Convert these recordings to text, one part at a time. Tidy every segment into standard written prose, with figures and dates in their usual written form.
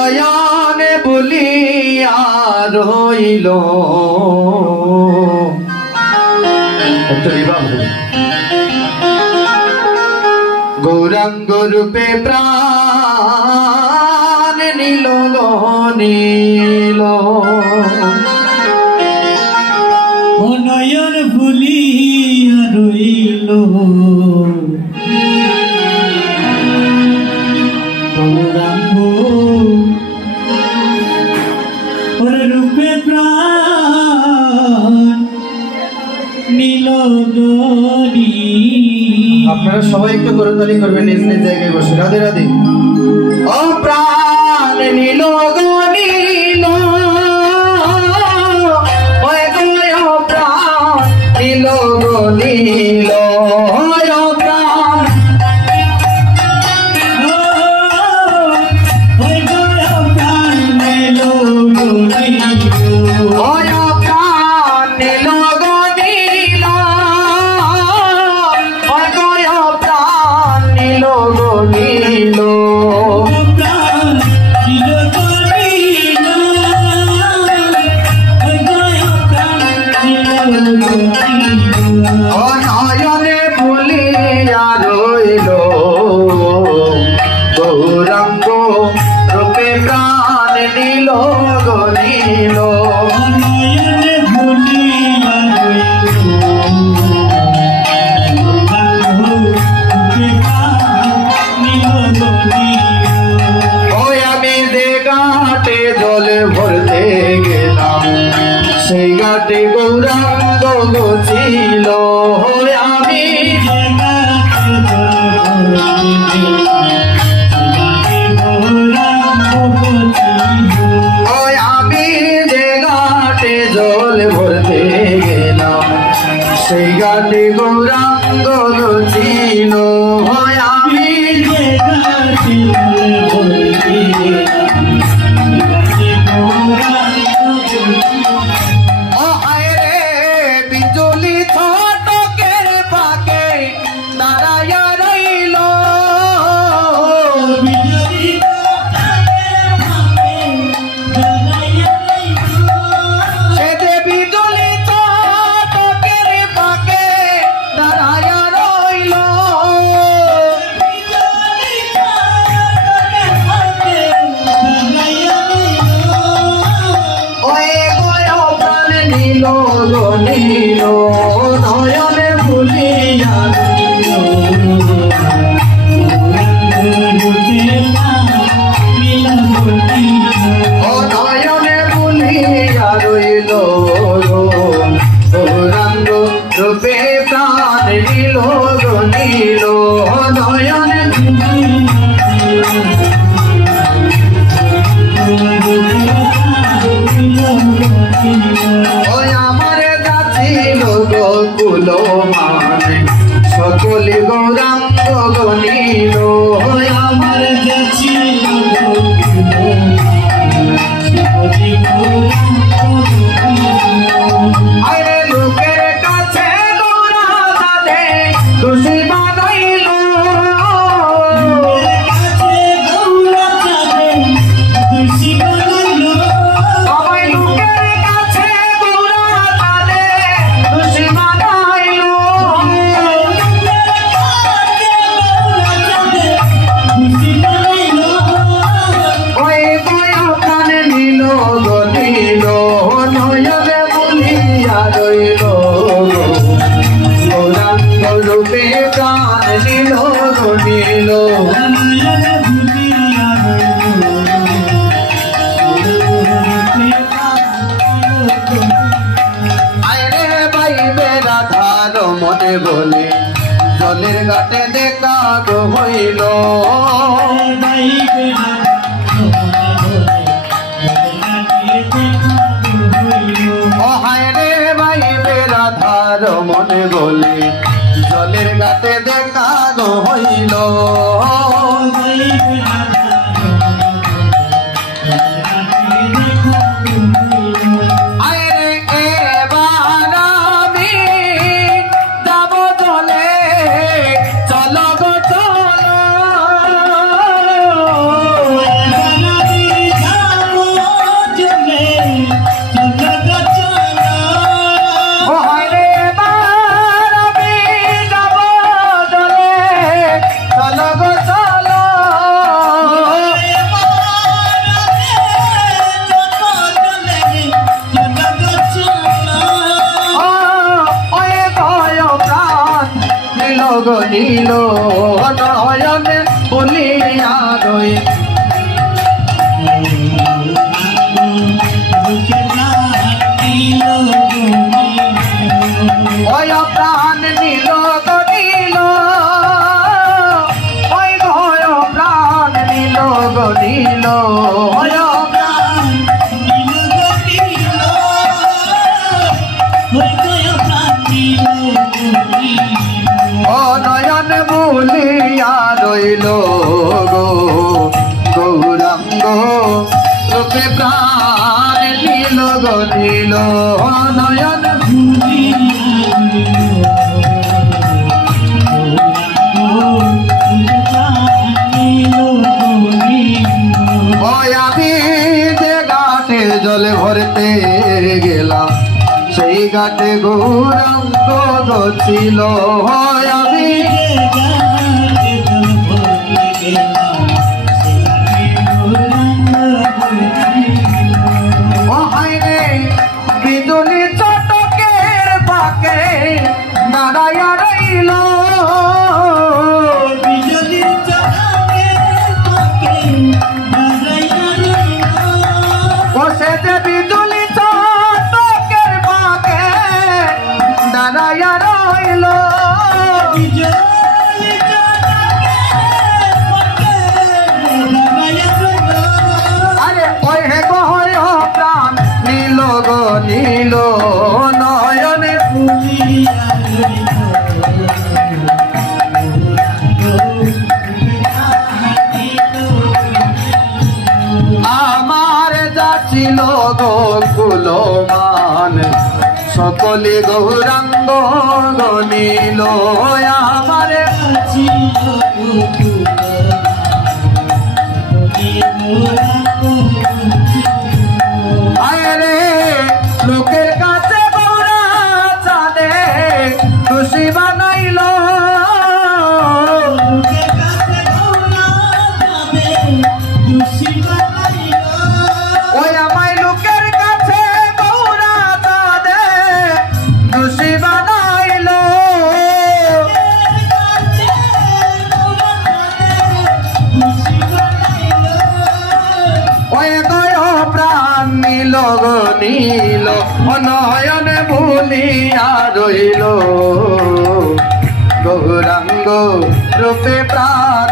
নয়নে বলিয়া রইল গৌরাঙ্গ রূপে প্রাণ নীল নীল নয়ন ভুলিয়া রইল গৌরাঙ্গ রূপে প্রাণ নীল। আপনারা সবাই একটু করতালি করবেন নিজ নিজ জায়গায় বসে। রাধে রাধে। ও প্রাণ নীল নীল প্রাণ নীল নীল সেই ঘাটে গৌরাঙ্গ ছিল আমি আমি যে ঘাটে জল ভরতে গেলাম সেই ঘাটে গৌরাঙ্গ ছিল আমি যে ঘাটে জল ভরতে নয়নে ভুলিয়া নয়নে ভুলিয়া রইল গৌরাঙ্গ রূপে প্রাণ নীল নীল নয়নে গোকুল মানে সকলে গৌরাঙ্গ গণিল আমার যাচ্ছিল আরে লোকের কাছে গৌরা দাদে খুশি বানাইল মনে বলে জলের ঘাটে দেখা হইল হায় রে ভাই বেরাধার মনে বলে জলের ঘাটে দেখা হইল চলো গো চলো নীল নয়নে বলিয়া রই ওই প্রাণ নীল নীল ওই গয় প্রাণ নীল নীল ওই নয়ন বলিয়া রইল গো গৌরাঙ্গ রূপে প্রাণ নীল গো নীল নয়ন আমি যে ঘাটে জলে ভরতে গেলাম সেই ঘাটে গৌরাঙ্গ ছিল আমি বিজুলি চটকের পাকে দাঁড়াইয়া রইল বিজুলি বসে যে বিজুলি চটকের পাকে দাঁড়াইয়া রইল আরে ওই হে গহয় প্রাণ নীল গো নীল নয়নে আমার যাচ্ছিল গোকুল মান সকলে গৌরাঙ্গ নীল আমার আরে লোকের কাছে গৌরা চাঁদে খুশি বানাইল ওই আমায় লোকের কাছে গৌরা চাঁদে খুশি বানাইল ওই গয় প্রাণ নীল গো নীল নয়নে ভুলিয়া রইল গৌরাঙ্গ রূপে প্রাণ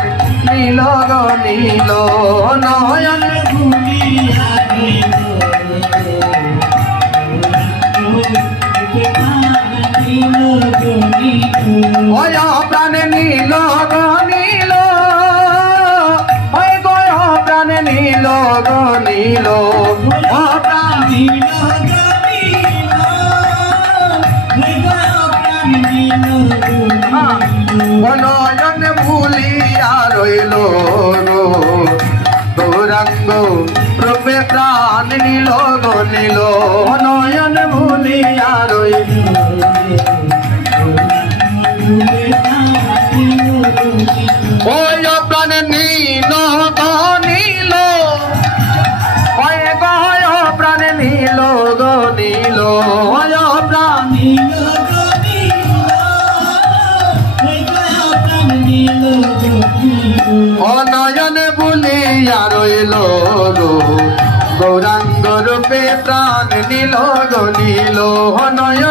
নীল গো নীল নয়নে ভুলিয়া ওই প্রাণ নীল গো নীল ওই গয় প্রাণ নীল গো নীল ও প্রাণ নয়ন ভুলিয়া রইল গো গৌরাঙ্গ রূপে প্রাণ নীল গো নীল নয়ন ভুলিয়া রইল ওই প্রাণ নীল গো নীল ওই গয় প্রাণ নীল গো নীল ওই প্রাণ নয়ন বলিয়া রইল গো গৌরাঙ্গ রূপে প্রাণ নীল গো নীল নয়ন